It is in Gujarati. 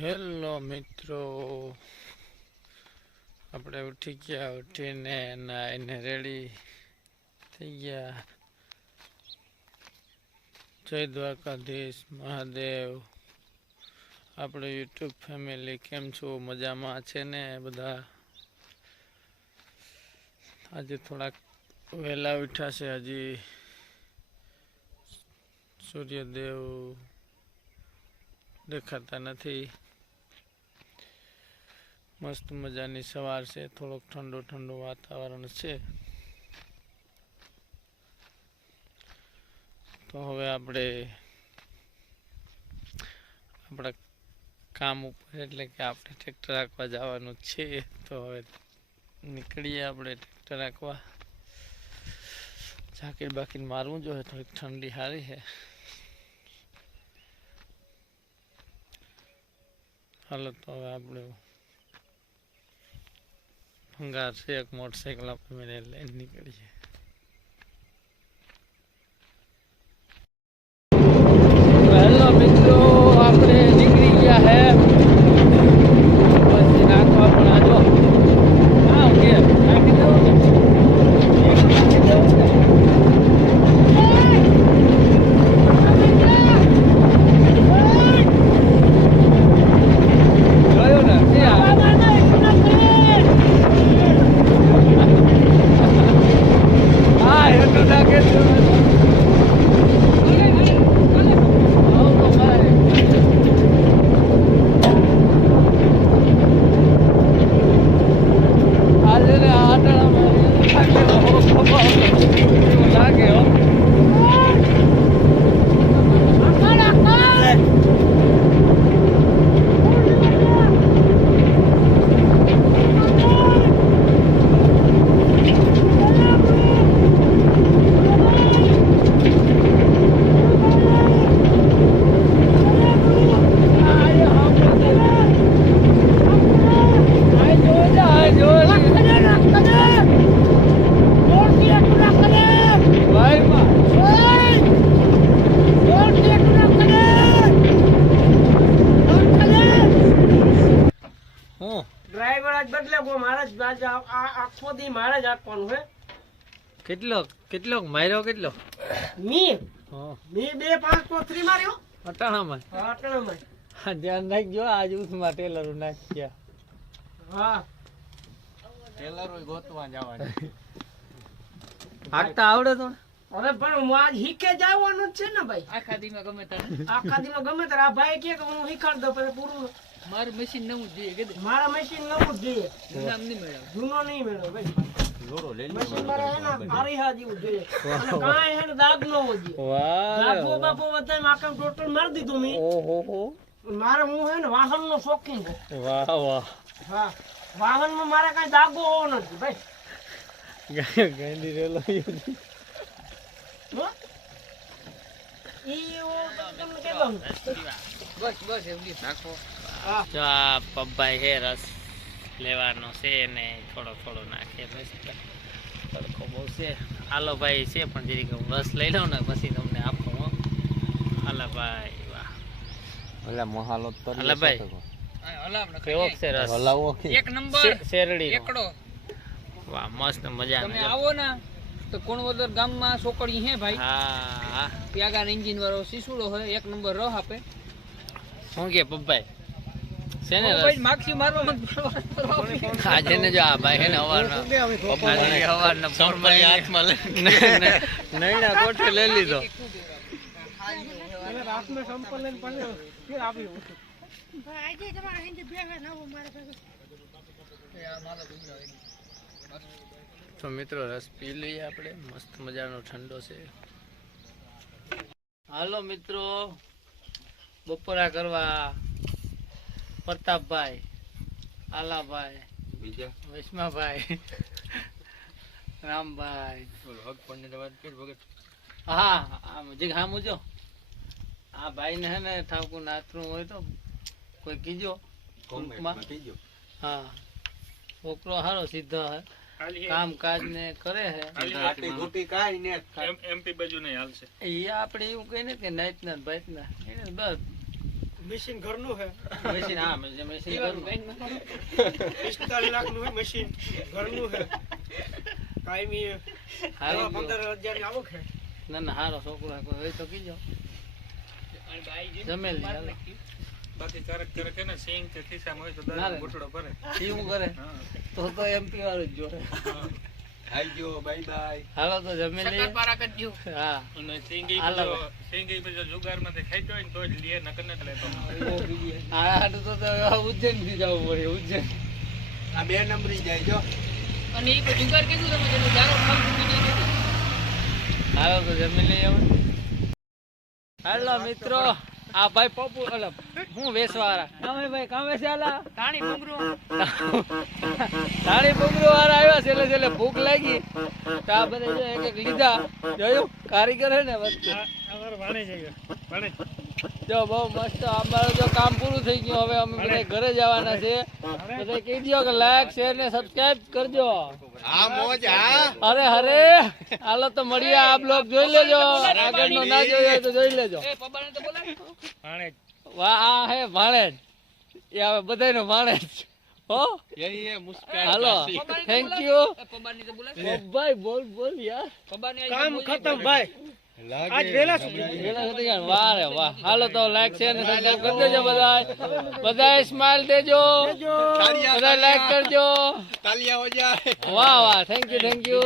હેલો મિત્રો, આપણે ઉઠી ગયા. ઉઠીને નાઈને રેડી થઈ ગયા. જય દ્વારકાધીશ મહાદેવ. આપણે યુટ્યુબ ફેમિલી કેમ છો? મજામાં છે ને બધા? આજે થોડાક વહેલા ઉઠ્યા છે. હજી સૂર્યદેવ દેખાતા નથી. મસ્ત મજાની સવાર છે. થોડોક ઠંડુ ઠંડુ વાતાવરણ છે. તો હવે આપણે આપણા કામ ઉપર એટલે કે આપણે ટ્રેક્ટર રાખવા જવાનું છે. તો હવે નીકળીએ આપણે ટ્રેક્ટર રાખવા. જાકીર બાકીર મારવું જોઈએ, થોડીક ઠંડી સારી છે. હાલો તો હવે આપણે ભંગાર છે એક મોટરસાઇકલ આપણે લઈને નીકળીએ. હેલો મિત્રો, આપણે નીકળી ગયા હે. બસ નાખવા પણ આજો હા કે નાખી દઉં ને નાખી દઉં ને. કેટલો માર્યો? કેટલો મી 2-5 કોથરી માર્યો અટાણામાં. ધ્યાન રાખજો, આજ ઉસમાં ટેલરો નાખ્યા. હા, ટેલરો ગોતવા જવાના. હાકતા આવડે તો? અરે પણ હું આજ હીકે જવાનું જ છે ને ભાઈ. આખા દીમાં ગમે તારે આ ભાઈ કે હું શીખાડ દઉં પછી પૂરું. મારું મશીન નવું જ જોઈએ. મારા મશીન નવું જ જોઈએ, જૂનો નહીં મેળવ ભાઈ. મશીન મારે હે ને આરીહા જેવું જોઈએ અને કાંઈ હે ને દાગ ન હોવો જોઈએ. બાપો બતાવીને આખા ટોટલ મારી દીધું મેં. ઓહો, મારે હું હે ને વાહન નો શોખીન છું. વાહ વાહ. હા, વાહન માં મારે કઈ દાગો હોવો નથી ભાઈ. ગાંધી રેલો બસ એવડી નાખો. આ પપ્પાઈ હે રસ લેવાનો છે ને થોડો નાખે. તડકો બહુ છે. હાલો ભાઈ છે પણ જરીક હું રસ લઈ લઉં ને પછી તમને આપું. હાલો ભાઈ, વાહ. ઓલા મોહાલો તો હાલો ભાઈ, કેવો છે રસ? હલાવો એક નંબર શેરડી એકડો. વાહ, મસ્ત મજા. તમે આવો ને તો કોણવદર ગામમાં સોકડી હે ભાઈ. હા, ત્યાગાન એન્જિન વાળો સીસુડો હોય, એક નંબર રહ આપે. શું કે પપ્પાઈ છે ને ભાઈ રસ? માખી મારવા મત આજે ને જો આ ભાઈ હે ને હવારના ફોનમાં હાથમાં નૈણા કોઠે લઈ લીધો. તો મિત્રો રસ પી લઈએ આપણે. મસ્ત મજાનો ઠંડો છે. હાલો મિત્રો, બપોરા કરવા પ્રતાપભાઈ, આલાભાઈ, બીજા વૈષ્માભાઈ, રામભાઈ. હા, હા મુજો. આ ભાઈ ને હે ને ઠાકુર નાતરું હોય તો કોઈ કીજો. હા, છોકરો હારો સીધો હે, કામ કાજ ને કરે હે. એમપી બાજુ નહીં હાલશે. એ આપણે એવું કહીને કે નાઈટ ના બાઈટ ના એને બસ મશીન ઘરનું છે મશીન હા મશીન કરું 45 લાખનું છે મશીન ઘરનું છે કાયમી હારી 15,000 ની આવક છે ના ના હારો છોકરો કોઈ હોય તો કીજો જમેલ બાકી કરે ને સિંગ કે ખિસ્સામાં હોય તો દાદા ગોઠડો ભરે શું કરે તો એમપી વાળું જ જોડે આવજો બાય બાય હાલો તો જમી લઈએ હા અને હાલો. સિંગી બીજો જુગારમાંથી ખાઈતો હોય ને તો જ લે નકર ન લેતો આ હાટું તો ઉજ્જૈન થી જવું પડે ઉજ્જૈન આ 2 નંબરી જાય જો અને એ તો જુગાર કીધું તમે કે જારો ફાલ મૂકી દીધું. હાલો તો જમી લઈએ હવે. હાલો મિત્રો આ ભાઈ પપ્પુ અલા હું વેસવાળા કામે ભાઈ કામે છે આલા તાણી ભૂંગરું તાળી બુગરો વાળા આવ્યા છેલ્લે છેલ્લે ભૂખ લાગી તો આ બધા જો એક એક લીધા જોયું કારીગર હે ને વચ્ચે જો બહુ મસ્ત અમારું જો કામ પૂરું થઈ ગયું હવે અમે બધા ઘરે જવાના છે બધા કહી દો કે લાઈક શેર ને સબસ્ક્રાઇબ કરજો આ મોજ હા અરે હરે હાલો તો મળીએ આ બ્લોગ જોઈ લેજો આગળનો ના જોયો હોય તો જોઈ લેજો એ પબાને તો બોલાય વાહ આ હે ભાણેજ એ હવે બધાયનો ભાણેજ હો યહી મુસ્કાન હાલો થેન્ક યુ એ પબાની તો બોલાય ભાઈ બોલ બોલ યાર પબાની કામ ખતમ ભાઈ આજ વેલા સુધી વાહ રે વાહ હાલો તો લાઈક શેર ને સબસ્ક્રાઇબ કરી દેજો બધાય સ્માઈલ દેજો બધાય લાઈક કરજો તાલિયા હો જાય વાહ વાહ થેન્ક યુ